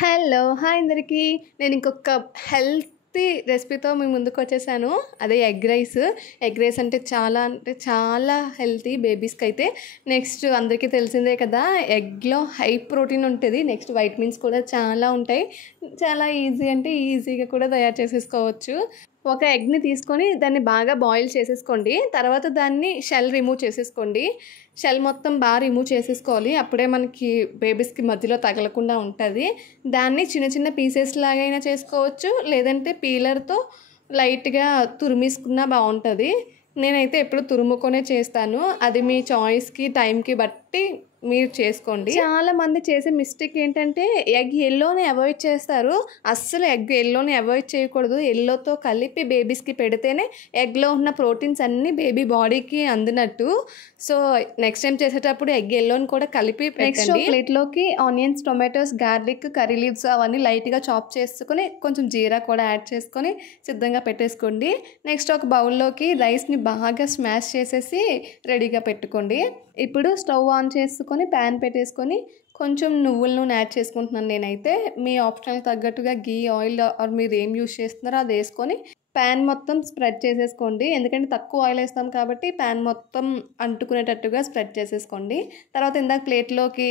Hello! Hi అందరికీ. నేను ఇంకొక హెల్తీ రెసిపీతో మీ ముందుకొచ్చేసాను. అదే ఎగ్ రైస్. ఎగ్ రైస్ అంటే చాలా హెల్తీ బేబీస్‌కైతే. నెక్స్ట్ అందరికీ తెలిసిందే కదా! ఎగ్‌లో హై ప్రోటీన్ ఉంటది. నెక్స్ట్ వైటమిన్స్ కూడా చాలా ఉంటాయి. చాలా ఈజీ అంటే ఈజీగా కూడా తయారు చేసేసుకోవచ్చు. ఒక ఎగ్‌ని తీసుకొని దాన్ని బాగా బాయిల్ చేసేసుకోండి. తర్వాత దాన్ని షెల్ రిమూవ్ చేసేసుకోండి. షెల్ మొత్తం బాగా రిమూవ్ చేసేసుకోవాలి. అప్పుడే మనకి బేబీస్‌కి మధ్యలో తగలకుండా ఉంటది. దాన్ని చిన్న చిన్న పీసెస్ లాగైనా చేసుకోవచ్చు. లేదంటే పీలర్‌తో లైట్‌గా తురిమేసుకున్నా బావుంటది. నేనైతే ఎప్పుడు తురుముకొనే చేస్తాను. అది మీ చాయిస్‌కి, టైంకి బట్టి మీరు చేసుకోండి. చాలామంది చేసే మిస్టేక్ ఏంటంటే ఎగ్ యెల్లోని అవాయిడ్ చేస్తారు. అస్సలు ఎగ్ యెల్లోని అవాయిడ్ చేయకూడదు. యెల్లోతో కలిపి బేబీస్‌కి పెడితేనే ఎగ్‌లో ఉన్న ప్రోటీన్స్ అన్నీ బేబీ బాడీకి అందినట్టు. సో, నెక్స్ట్ టైం చేసేటప్పుడు ఎగ్ యెల్లోని కూడా కలిపి పెట్టండి. నెక్స్ట్ ప్లేట్‌లోకి onions, tomatoes, garlic, curry leaves అవన్నీ లైట్‌గా చాప్ చేసుకొని కొంచెం జీరా కూడా యాడ్ చేసుకొని సిద్ధంగా పెట్టేసుకోండి. నెక్స్ట్ ఒక బౌల్‌లోకి రైస్‌ని బాగా స్మాష్ చేసేసి రెడీగా పెట్టుకోండి. ఇప్పుడు స్టవ్ ఆన్ చేసుకొని ప్యాన్ పెట్టేసుకొని కొంచెం నువ్వుల నూనె యాడ్ చేసుకుంటున్నాను నేనైతే. మీ ఆప్షనల్‌కి తగ్గట్టుగా ఘీ, ఆయిల్ ఆర్ మీరు ఏం యూజ్ చేస్తున్నారో అది వేసుకొని ప్యాన్ మొత్తం స్ప్రెడ్ చేసేసుకోండి. ఎందుకంటే తక్కువ ఆయిల్ వేస్తాం కాబట్టి ప్యాన్ మొత్తం అంటుకునేటట్టుగా స్ప్రెడ్ చేసేసుకోండి. తర్వాత ఇందాక ప్లేట్లోకి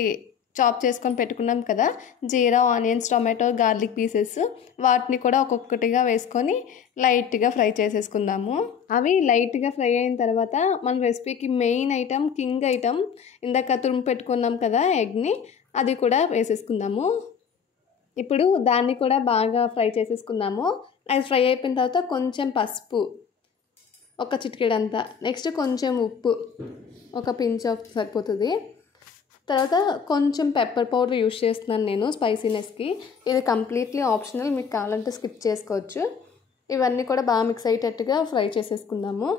చాప్ చేసుకొని పెట్టుకున్నాం కదా, జీరా, ఆనియన్స్, టొమాటో, గార్లిక్ పీసెస్ వాటిని కూడా ఒక్కొక్కటిగా వేసుకొని లైట్గా ఫ్రై చేసేసుకుందాము. అవి లైట్గా ఫ్రై అయిన తర్వాత మన రెసిపీకి మెయిన్ ఐటమ్, కింగ్ ఐటమ్ ఇందాక తురుము పెట్టుకున్నాం కదా ఎగ్ని, అది కూడా వేసేసుకుందాము. ఇప్పుడు దాన్ని కూడా బాగా ఫ్రై చేసేసుకుందాము. అది ఫ్రై అయిపోయిన తర్వాత కొంచెం పసుపు, ఒక చిటికెడంతా, నెక్స్ట్ కొంచెం ఉప్పు, ఒక పించ్ ఆఫ్ సరిపోతుంది. తర్వాత కొంచెం పెప్పర్ పౌడర్ యూస్ చేస్తున్నాను నేను స్పైసీనెస్కి. ఇది కంప్లీట్లీ ఆప్షనల్, మీకు కావాలంటే స్కిప్ చేసుకోవచ్చు. ఇవన్నీ కూడా బాగా మిక్స్ అయ్యేటట్టుగా ఫ్రై చేసేసుకుందాము.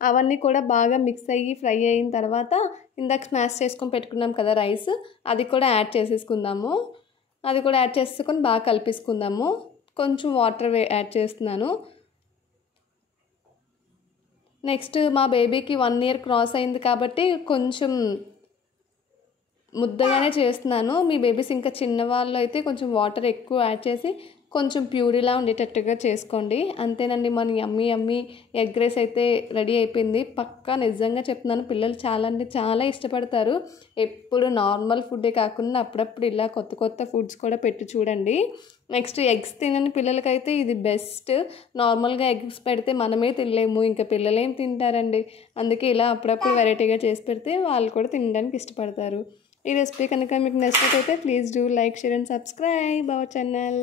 అవన్నీ కూడా బాగా మిక్స్ అయ్యి ఫ్రై అయిన తర్వాత ఇందాక స్మాష్ చేసుకొని పెట్టుకున్నాం కదా రైస్, అది కూడా యాడ్ చేసేసుకుందాము. అది కూడా యాడ్ చేసుకొని బాగా కలిపేసుకుందాము. కొంచెం వాటర్ యాడ్ చేస్తున్నాను. నెక్స్ట్ మా బేబీకి 1 ఇయర్ క్రాస్ అయింది కాబట్టి కొంచెం ముద్దగానే చేస్తున్నాను. మీ బేబీస్ ఇంకా చిన్నవాళ్ళు అయితే కొంచెం వాటర్ ఎక్కువ యాడ్ చేసి కొంచెం ప్యూరీలా ఉండేటట్టుగా చేసుకోండి. అంతేనండి, మన యమ్మీ ఎగ్ రైస్ అయితే రెడీ అయిపోయింది. పక్కా నిజంగా చెప్తున్నాను, పిల్లలు చాలా అంటే చాలా ఇష్టపడతారు. ఎప్పుడు నార్మల్ ఫుడ్డే కాకుండా అప్పుడప్పుడు ఇలా కొత్త ఫుడ్స్ కూడా పెట్టి చూడండి. నెక్స్ట్ ఎగ్స్ తినని పిల్లలకైతే ఇది బెస్ట్. నార్మల్గా ఎగ్స్ పెడితే మనమే తినలేము, ఇంకా పిల్లలేం తింటారండి. అందుకే ఇలా అప్పుడప్పుడు వెరైటీగా చేసి పెడితే వాళ్ళు కూడా తినడానికి ఇష్టపడతారు. ఈ రెసిపీ కనుక మీకు నచ్చినట్లయితే please do like, share and subscribe our channel.